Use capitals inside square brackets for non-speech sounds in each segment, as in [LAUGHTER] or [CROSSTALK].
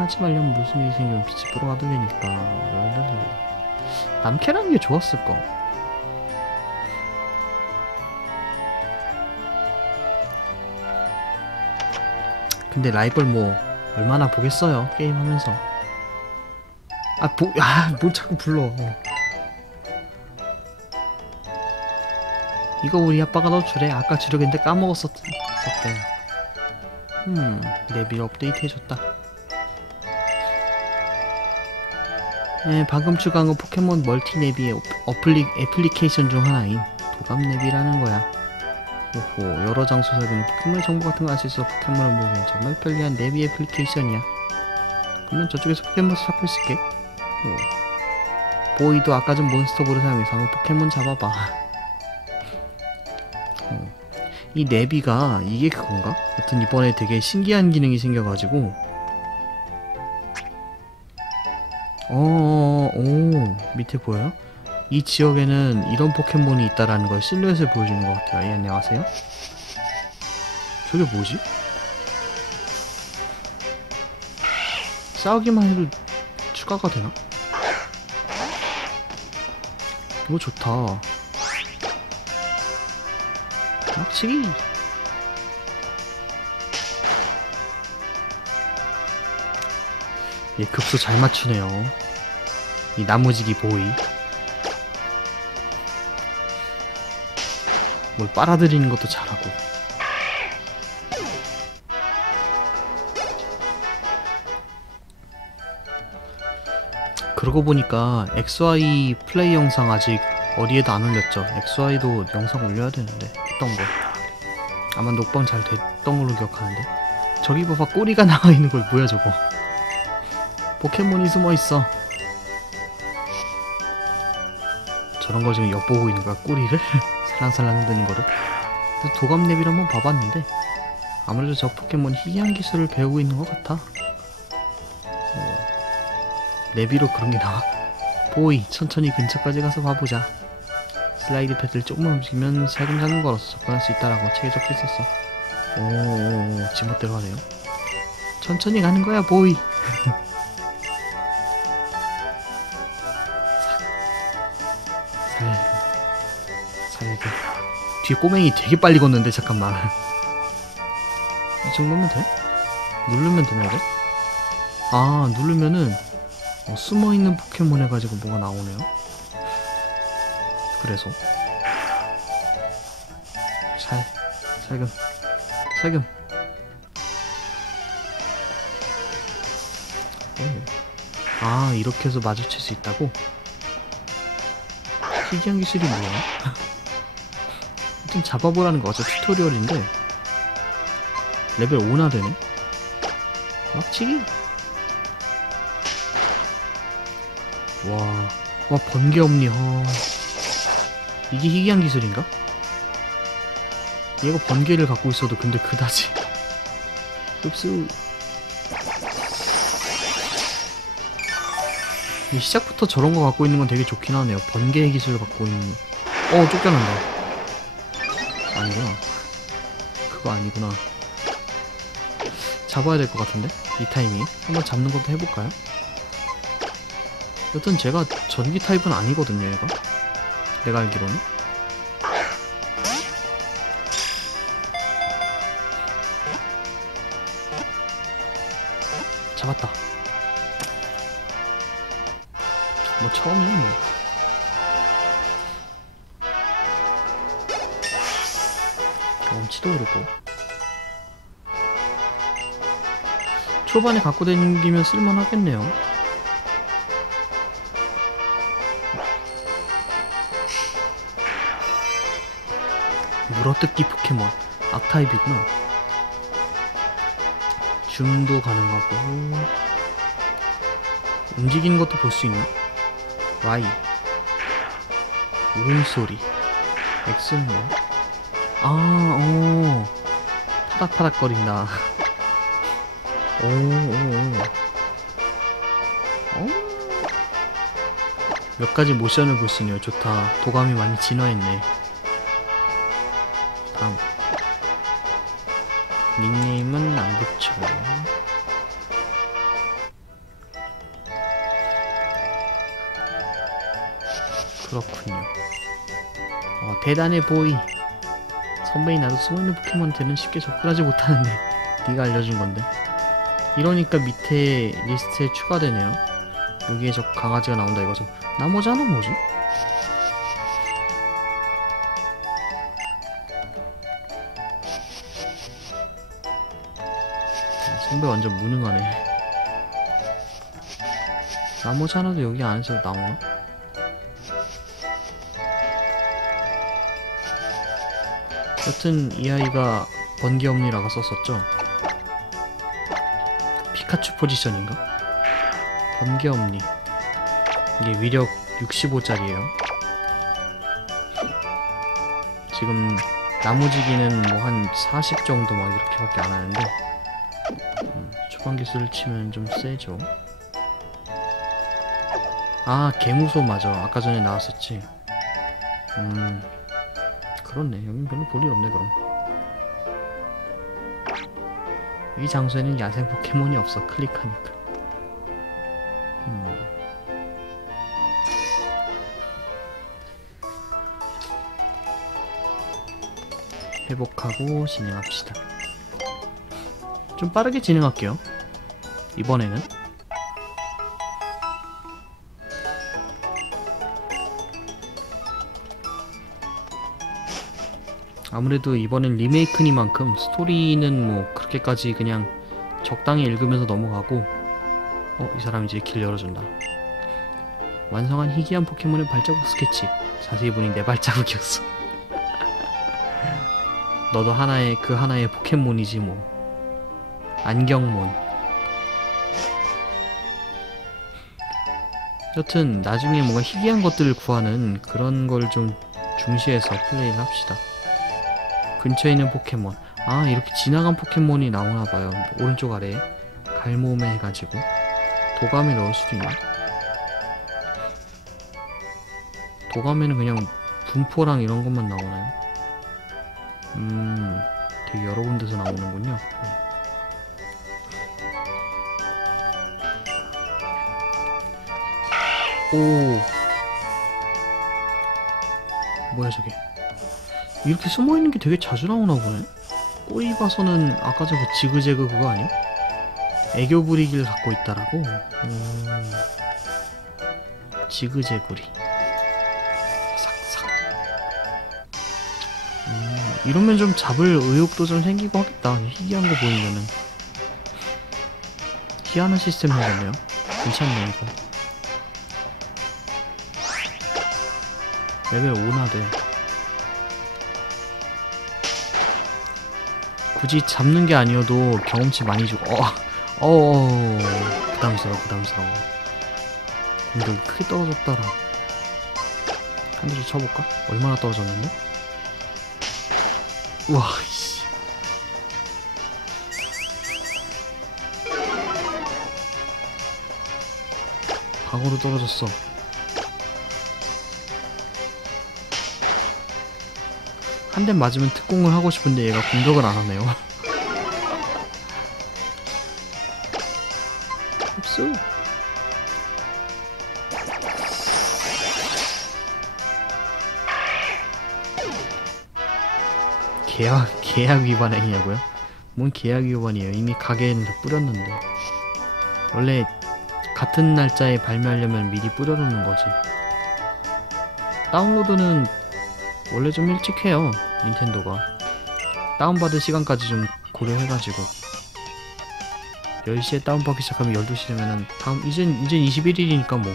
나지 말려면 무슨 일이 생기면 빛이 불어와도 되니까. 남캐라는 게 좋았을 거. 근데 라이벌 뭐 얼마나 보겠어요 게임하면서. 아뭐아뭘 자꾸 불러. 이거 우리 아빠가 넣어주래. 아까 주려겠는데 까먹었었대. 음 레벨 업데이트 해줬다 네, 방금 추가한 건 포켓몬 멀티 내비의 어- 어플리, 애플리케이션 중 하나인 도감 내비라는 거야 오호 여러 장소에서는 포켓몬 정보 같은 거알수 있어 포켓몬을 모으면 정말 편리한 내비 애플리케이션이야 그러면 저쪽에서 포켓몬 찾고 있을게 오. 보이도 아까 전 몬스터볼을 사용해서 한번 포켓몬 잡아봐 어. 이 내비가 이게 그건가? 여튼 이번에 되게 신기한 기능이 생겨가지고 어, 오, 밑에 보여요? 이 지역에는 이런 포켓몬이 있다라는 걸 실루엣을 보여주는 것 같아요. 예, 안녕하세요. 저게 뭐지? 싸우기만 해도 추가가 되나? 이거 좋다. 막치기! 얘 급소 잘 맞추네요. 이 나무지기 보이. 뭘 빨아들이는 것도 잘하고. 그러고 보니까 XY 플레이 영상 아직 어디에도 안 올렸죠. XY도 영상 올려야 되는데 했던 거. 아마 녹방 잘 됐던 걸로 기억하는데. 저기 봐봐 꼬리가 [LAUGHS] 나와 있는 걸 뭐야 저거. 포켓몬이 숨어 있어. 저런 거 지금 엿보고 있는 거야 꼬리를 [LAUGHS] 살랑살랑 흔드는 거를. 도감랩이를 한번 봐봤는데 아무래도 저 포켓몬 희귀한 기술을 배우고 있는 것 같아. 어, 내비로 그런 게 나와. 보이 천천히 근처까지 가서 봐보자. 슬라이드 패드를 조금만 움직이면 살금살금 걸어서 접근할 수 있다라고 책에 적혀 있었어. 오, 지멋대로 하네요. 천천히 가는 거야, 보이. [LAUGHS] 뒤에 꼬맹이 되게 빨리 걷는데 잠깐만. [LAUGHS] 이 정도면 돼? 누르면 되나 이거? 아 누르면은 어, 숨어있는 포켓몬 해가지고 뭐가 나오네요. 그래서 살 살금 살금 오. 아 이렇게 해서 마주칠 수 있다고? 희귀한 기술이 뭐야? [LAUGHS] 좀 잡아보라는 거 어차 튜토리얼인데. 레벨 5나 되네? 막치기? 와, 와 번개 없니? 허. 이게 희귀한 기술인가? 얘가 번개를 갖고 있어도 근데 그다지. [LAUGHS] 흡수. 이 시작부터 저런 거 갖고 있는 건 되게 좋긴 하네요. 번개의 기술을 갖고 있는. 어 쫓겨난다 아니구나. 그거 아니구나. 잡아야 될 것 같은데? 이 타이밍? 한번 잡는 것도 해볼까요? 여튼 제가 전기 타입은 아니거든요 얘가. 내가 알기로는. 잡았다. 뭐 처음이야 뭐 경험치도 그렇고. 초반에 갖고 다니면 쓸만하겠네요. 물어뜯기 포켓몬. 악타입이구나. 줌도 가능하고. 움직이는 것도 볼 수 있나? Y 울음소리. X는 뭐? 아, 오. 파닥파닥거린다. 오, 오, 오. 어? 몇 가지 모션을 볼 수 있네요. 좋다. 도감이 많이 진화했네. 다음. 닉네임은 안 붙여요. 그렇군요. 어, 대단해 보이. 선배인 나도 숨어있는 포켓몬한테는 쉽게 접근하지 못하는데 [LAUGHS] 네가 알려준 건데. 이러니까 밑에 리스트에 추가되네요. 여기에 저 강아지가 나온다 이거죠. 나머지는 뭐지? 선배 완전 무능하네. 나머지 하나도 여기 안에서 나오나? 여튼 이 아이가 번개엄니라고 썼었죠. 피카츄 포지션인가? 번개엄니. 이게 위력 65짜리예요. 지금 나무지기는 뭐 한 40 정도 막 이렇게밖에 안 하는데 음, 초반 기술을 치면 좀 세죠. 아 개무소 맞아. 아까 전에 나왔었지. 음 그렇네. 여긴 별로 볼 일 없네 그럼. 이 장소에는 야생 포켓몬이 없어. 클릭하니까. 음. 회복하고 진행합시다. 좀 빠르게 진행할게요. 이번에는 아무래도 이번엔 리메이크니만큼 스토리는 뭐 그렇게까지 그냥 적당히 읽으면서 넘어가고 어 이 사람 이제 길 열어준다. 완성한 희귀한 포켓몬의 발자국 스케치. 자세히 보니 내 발자국이었어. [LAUGHS] 너도 하나의 그 하나의 포켓몬이지 뭐. 안경몬. 여튼 나중에 뭔가 희귀한 것들을 구하는 그런 걸 좀 중시해서 플레이를 합시다 근처에 있는 포켓몬. 아 이렇게 지나간 포켓몬이 나오나봐요. 오른쪽 아래에 갈모메 해가지고. 도감에 넣을 수도 있나? 도감에는 그냥 분포랑 이런 것만 나오나요? 음 되게 여러 군데서 나오는군요. 오. 뭐야 저게 이렇게 숨어있는 게 되게 자주 나오나 보네. 꼬리 봐서는 아까 저그 지그재그 그거 아니야? 애교 부리기를 갖고 있다라고? 음... 지그재구리. 삭삭. 음, 이러면 좀 잡을 의욕도 좀 생기고 하겠다. 희귀한 거 보이면은. 희한한 시스템 생겼네요. 괜찮네 이거. 레벨 5나 돼 굳이 잡는 게 아니어도 경험치 많이 주고 어, 어, 어 부담스러워 부담스러워. 공격이 크게 떨어졌더라. 한 대로 쳐볼까? 얼마나 떨어졌는데? 우와 씨. 방으로 떨어졌어 한 대 맞으면 특공을 하고 싶은데 얘가 공격을 안 하네요. [LAUGHS] 흡수. 계약 계약 위반 행위냐고요? 뭔 계약 위반이에요? 이미 가게에는 다 뿌렸는데. 원래 같은 날짜에 발매하려면 미리 뿌려놓는 거지. 다운로드는 원래 좀 일찍 해요 닌텐도가. 다운받을 시간까지 좀 고려해가지고. 10시에 다운받기 시작하면 12시 되면은 다음 이젠 이젠 21일이니까 뭐.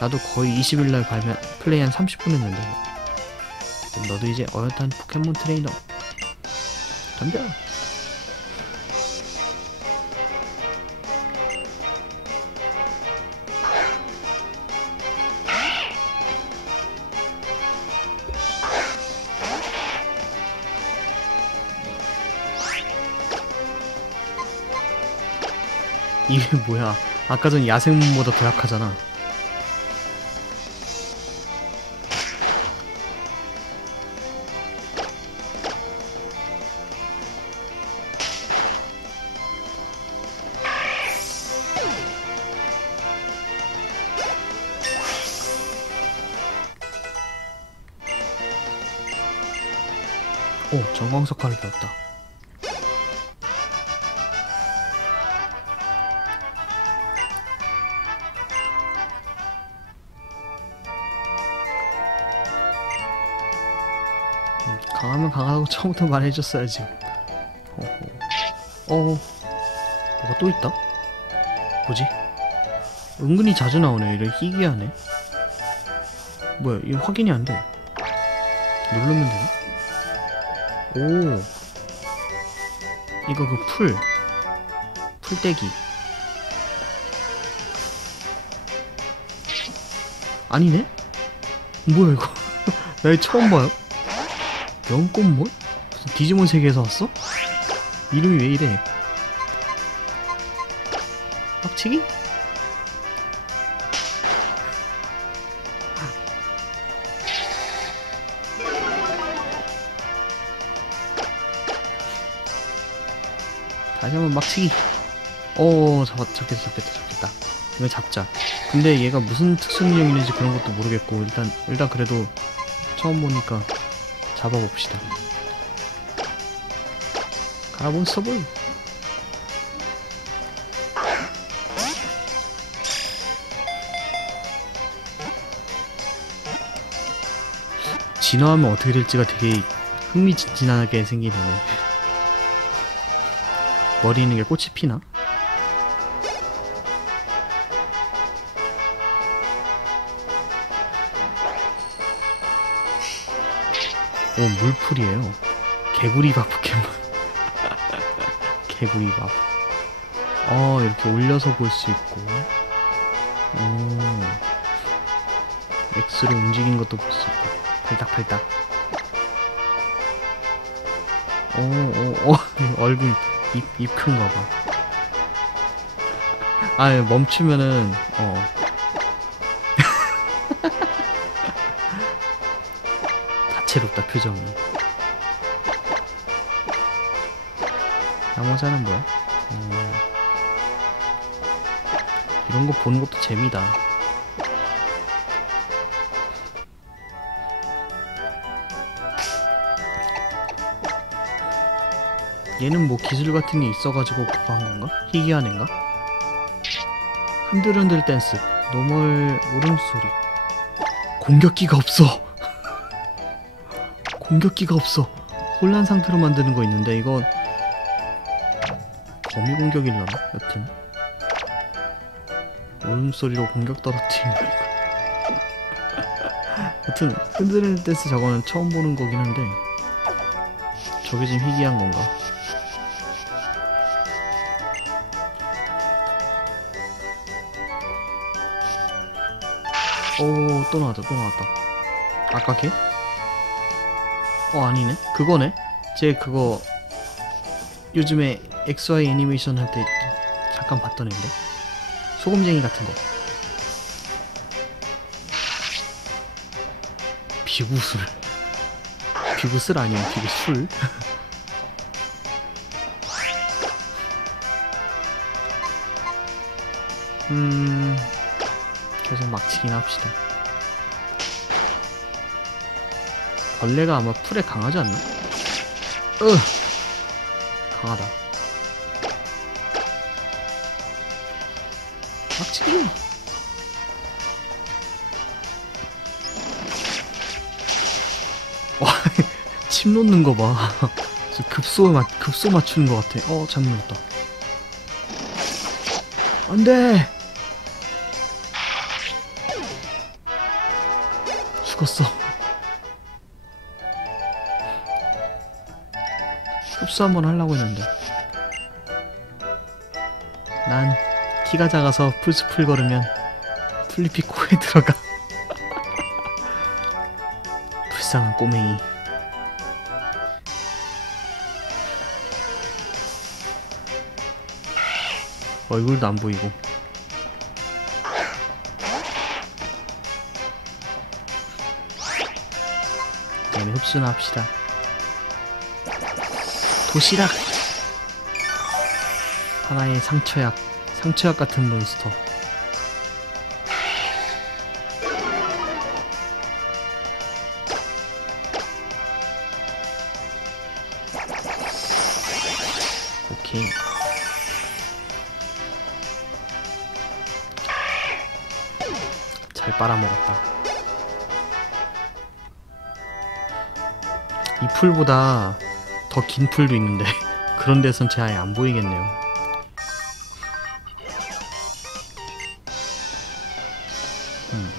나도 거의 20일날 발매 플레이 한 30분 했는데. 뭐. 너도 이제 어엿한 포켓몬 트레이너. 덤벼 이게 뭐야 아까 전 야생문보다 더 약하잖아 오, 정광석 칼을 배웠다. 음, 강하면 강하다고 처음부터 말해줬어야지. 어, 뭐가 또 있다? 뭐지? 은근히 자주 나오네. 이래 희귀하네. 뭐야, 이거 확인이 안 돼. 누르면 되나? 오. 이거 그 풀. 풀떼기. 아니네? 뭐야, 이거. [LAUGHS] 나 이거 처음 봐요. 연꽃몰? 무슨 디지몬 세계에서 왔어? 이름이 왜 이래? 빡치기? 다시 한번 막치기. 오, 잡았, 잡겠다, 잡겠다, 잡겠다. 이거 잡자. 근데 얘가 무슨 특수 능력이 있는지 그런 것도 모르겠고, 일단, 일단 그래도 처음 보니까 잡아봅시다. 가라본 서볼. 진화하면 어떻게 될지가 되게 흥미진진하게 생기네. 머리 있는 게 꽃이 피나? 오, 물풀이에요. 개구리밥 포켓몬. [LAUGHS] 개구리밥. 어, 이렇게 올려서 볼 수 있고. 오. X로 움직이는 것도 볼 수 있고. 팔딱팔딱. 오, 오, 오. [LAUGHS] 얼굴, 입, 입 큰 거 봐. 아, 멈추면은, 어. 다채롭다, 표정이. 나머지 하나는 뭐야? 어... 이런 거 보는 것도 재미다. 얘는 뭐 기술 같은 게 있어가지고 그거 한 건가? 희귀한 애인가? 흔들흔들 댄스 노멀 울음소리 공격기가 없어 공격기가 없어 혼란 상태로 만드는 거 있는데 이건 거미 공격이려나? 여튼 울음소리로 공격 떨어뜨리는 거 이거 [LAUGHS] 여튼 흔들흔들 댄스 저거는 처음 보는 거긴 한데 저게 지금 희귀한 건가? 오, 또 나왔다, 또 나왔다. 아까 걔? 어, 아니네. 그거네. 제 그거 요즘에 XY 애니메이션 할 때 잠깐 봤던 애인데. 소금쟁이 같은 거. 비구술. 비구술 아니야, 비구술. [LAUGHS] 음, 계속 막치긴 합시다. 벌레가 아마 풀에 강하지 않나? 으! 강하다. 막치기! 와, [LAUGHS] 침 놓는 거 봐. [LAUGHS] 저 급소 맞, 급소 맞추는 것 같아. 어, 잘못 눌렀다. 안 돼! 죽었어. 흡수 한번 하려고 했는데. 난 키가 작아서 풀숲을 걸으면 플리피 코에 [LAUGHS] 들어가. 불쌍한 꼬맹이. 얼굴도 안 보이고. 흡수나 합시다. 도시락! 하나의 상처약, 상처약 같은 몬스터. 오케이. 잘 빨아먹었다. 이 풀보다 더 긴 풀도 있는데 [LAUGHS] 그런 데선 제 아예 안 보이겠네요. 음.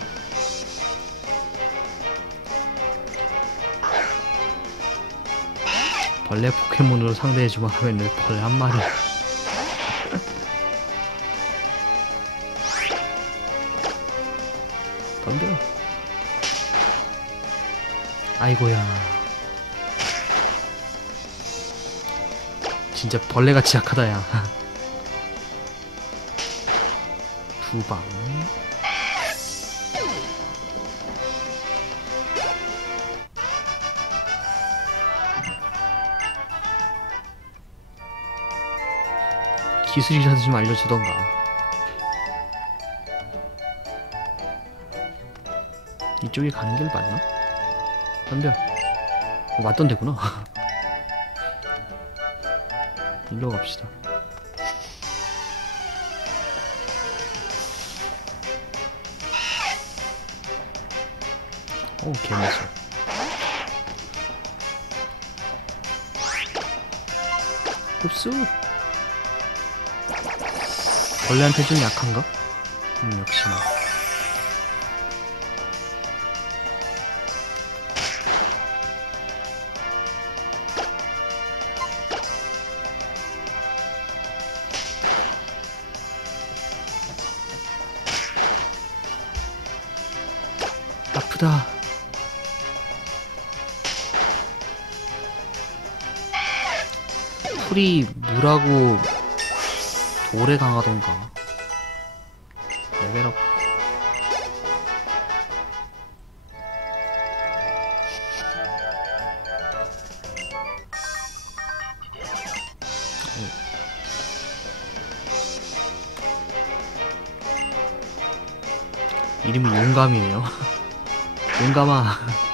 벌레 포켓몬으로 상대해주만 하면 벌레 한 마리. [LAUGHS] 덤벼. 아이고야. 진짜 벌레같이 약하다, 야. [LAUGHS] 두 방. 기술이라도 좀 알려주던가. 이쪽에 가는 길 맞나? 덤벼. 어, 맞던 데구나. [LAUGHS] 일로 갑시다. 오, 개무서. 흡수. 벌레한테 좀 약한가? 음, 역시나. 풀이 물하고 돌에 강하던가. 레벨업. 이름이 용감이네요. [LAUGHS] 용감아.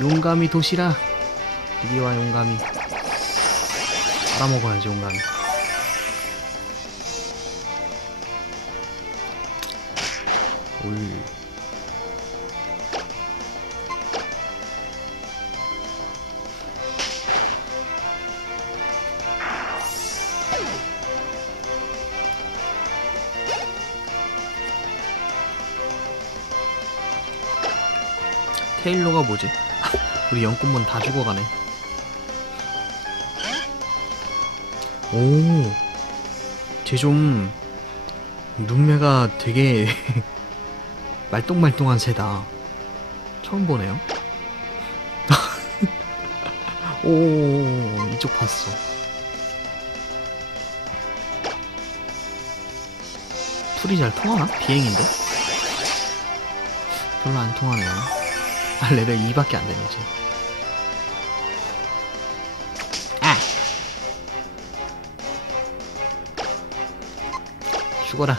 용감이 도시락. 이리와 용감이. 빨아먹어야지 용감이. 올. 테일러가 뭐지? 우리 연꽃몬 다 죽어가네. 오, 쟤 좀 눈매가 되게 [LAUGHS] 말똥말똥한 새다. 처음 보네요. [LAUGHS] 오, 이쪽 봤어. 풀이 잘 통하나? 비행인데? 별로 안 통하네요. 아, 레벨 2밖에 안 되네, 이제. 아! 죽어라.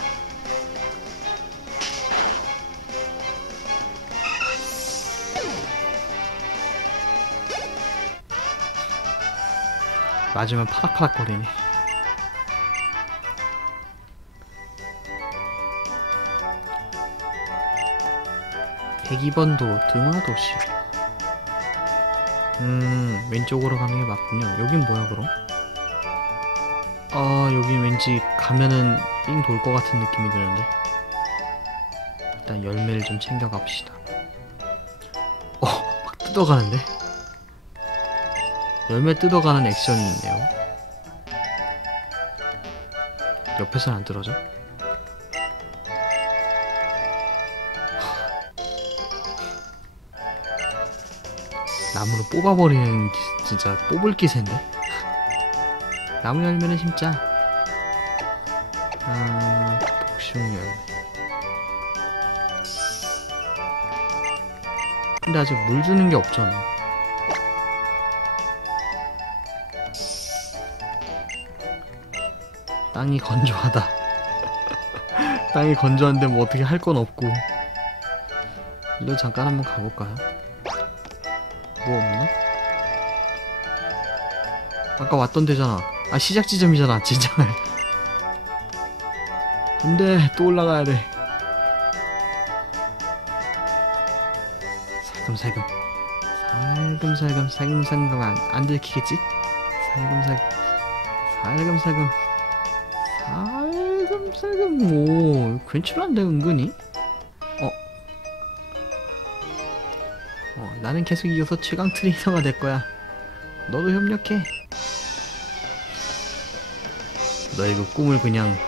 맞으면 파닥파닥 거리네. 도로 등화도시. 음, 왼쪽으로 가는 게 맞군요. 여긴 뭐야, 그럼? 아, 여긴 왠지 가면은 삥 돌 것 같은 느낌이 드는데. 일단 열매를 좀 챙겨 갑시다. 어, 막 뜯어가는데? 열매 뜯어가는 액션이 있네요. 옆에서는 안 뜯어져? 나무를 뽑아버리는 기- 진짜 뽑을 기세인데? 나무 열매는 심자. 아, 복숭 열매. 근데 아직 물 주는 게 없잖아. 땅이 건조하다. [LAUGHS] 땅이 건조한데 뭐 어떻게 할 건 없고. 일로 잠깐 한번 가볼까요? 뭐 없나? 아까 왔던 데잖아. 아 시작 지점이잖아. 진장을. 안돼 또 올라가야 돼. 살금살금. 살금살금 살금살금 안, 안 들키겠지? 살금살금 살금살금 살금살금 오 괜찮은데 은근히 나는 계속 이어서 최강 트레이너가 될 거야 너도 협력해 너의 그 꿈을 그냥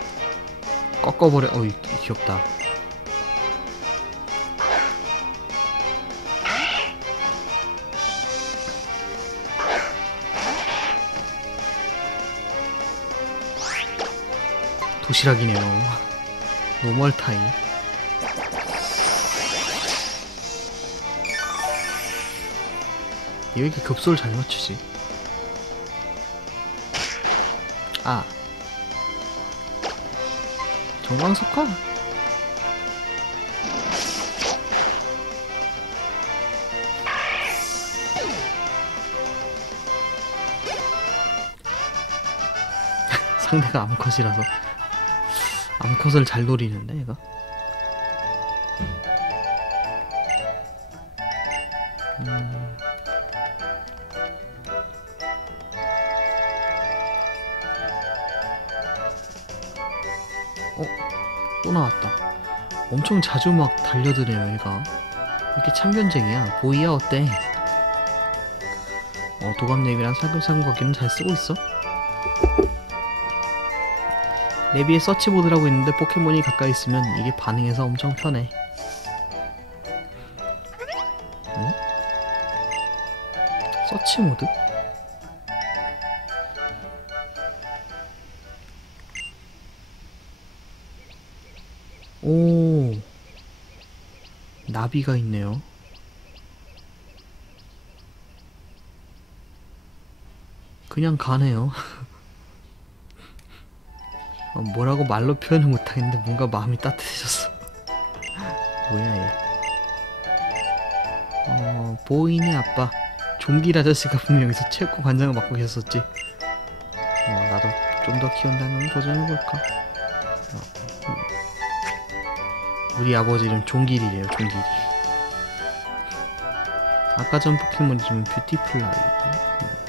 꺾어버려 어이 귀엽다 도시락이네요. 노멀 타임. 얘 왜 이렇게 급소를 잘 맞추지? 아. 정광석화? [LAUGHS] 상대가 암컷이라서 암컷을 잘 노리는데 얘가 음. 나왔다 엄청 자주 막 달려드네요 얘가 이렇게 참견쟁이야 보이야 어때? 어 도감랩이랑 살금살금거기는 잘 쓰고 있어? 내비에 서치보드라고 있는데 포켓몬이 가까이 있으면 이게 반응해서 엄청 편해. 응? 서치 모드? 오, 나비가 있네요. 그냥 가네요. [LAUGHS] 어, 뭐라고 말로 표현을 못하겠는데 뭔가 마음이 따뜻해졌어. [LAUGHS] 뭐야 얘. 어 보인의 아빠 종길 아저씨가 분명 여기서 체육관 관장을 맡고 계셨었지. 어 나도 좀 더 키운다면 도전해볼까. 우리 아버지 이름 종길이래요 종길이. 아까 전 포켓몬 이름은 뷰티플라이.